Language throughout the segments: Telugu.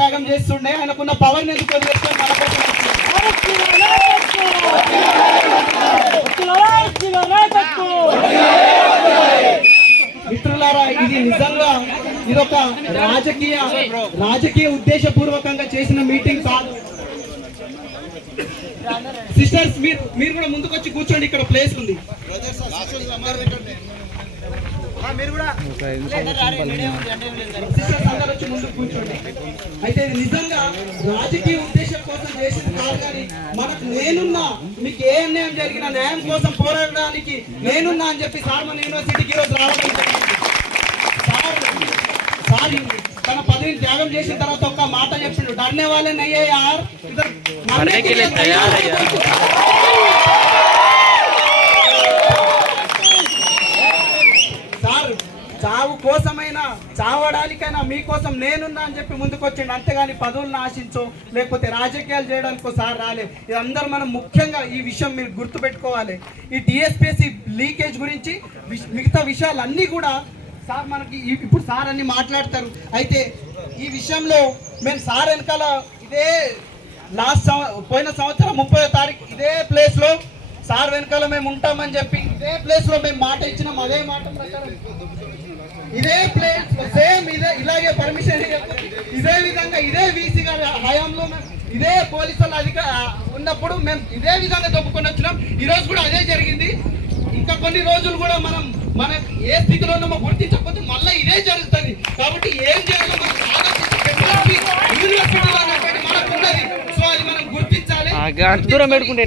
త్యాగం చేస్తుండే, ఆయనకున్న పవర్ ఎందుకు వదిలేసుకొని మన కోసం మిత్రులారా, ఇది నిజంగా ఇదొక రాజకీయ ఉద్దేశపూర్వకంగా చేసిన మీటింగ్ కాదు. సిస్టర్స్ మీరు కూడా ముందుకు వచ్చి కూర్చోండి, ఇక్కడ ప్లేస్ ఉంది. సిస్టర్స్ అందరూ వచ్చి ముందుకు కూర్చోండి. అయితే ఇది నిజంగా రాజకీయ ఉద్దేశం కోసం చేసింది కాదు, కానీ మనకు నేనున్నా, మీకు ఏ అన్యాయం జరిగిన న్యాయం కోసం పోరాడడానికి నేనున్నా అని చెప్పి సార్ మన యూనివర్సిటీకి ఈరోజు రావడం జరిగింది. సార్ తన పదవిని త్యాగం చేసిన తర్వాత ఒక్క మాట చెప్పిండు, డర్నే వాళ్ళే నయ్యే యార్ సార్, చావు కోసమైనా చావడానికైనా మీకోసం నేనున్నా అని చెప్పి ముందుకు వచ్చిండు, అంతేగాని పదవులను ఆశించో లేకపోతే రాజకీయాలు చేయడానికి సార్ రాలే. ఇదందరూ మనం ముఖ్యంగా ఈ విషయం మీరు గుర్తుపెట్టుకోవాలి. ఈ టీఎస్పీఎస్సీ లీకేజ్ గురించి మిగతా విషయాలన్నీ కూడా సార్ మనకి ఇప్పుడు సార్ అన్ని మాట్లాడతారు. అయితే ఈ విషయంలో మేము సార్ వెనకాల ఇదే పోయిన సంవత్సరం 30వ తారీఖు ఇదే ప్లేస్ లో సార్ వెనకాల మేము ఉంటామని చెప్పి ఇదే ప్లేస్ లో మేము మాట ఇచ్చినాం. అదే మాట ప్రకారం ఇదే ప్లేస్ సేమ్ ఇలాగే పర్మిషన్ ఇదే విధంగా ఇదే వీసీ గారి హయాంలో ఇదే పోలీసుల ఉన్నప్పుడు మేము ఇదే విధంగా తప్పుకొని వచ్చినాం. ఈ రోజు కూడా అదే జరిగింది. ఇంకా కొన్ని రోజులు కూడా మన ఏ స్థితిలో ఉన్నామో గుర్తించకపోతే మళ్ళీ ఇదే జరుగుతుంది. కాబట్టి ఏం చేయాలో మనకు ఉన్నది. సో అది మనం గుర్తించాలి.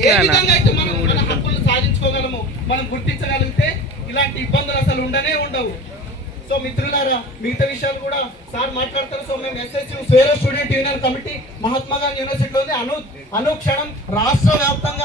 ఏ విధంగా అయితే మనం మన హక్కులను సాధించుకోగలము మనం గుర్తించగలిగితే ఇలాంటి ఇబ్బందులు అసలు ఉండవు. సో మిత్రులారా, మిగతా విషయాలు కూడా సార్ మాట్లాడతారు. సో మేము SSU Swaero student union committee Mahatma Gandhi యూనివర్సిటీలో అనుక్షణం రాష్ట్ర వ్యాప్తంగా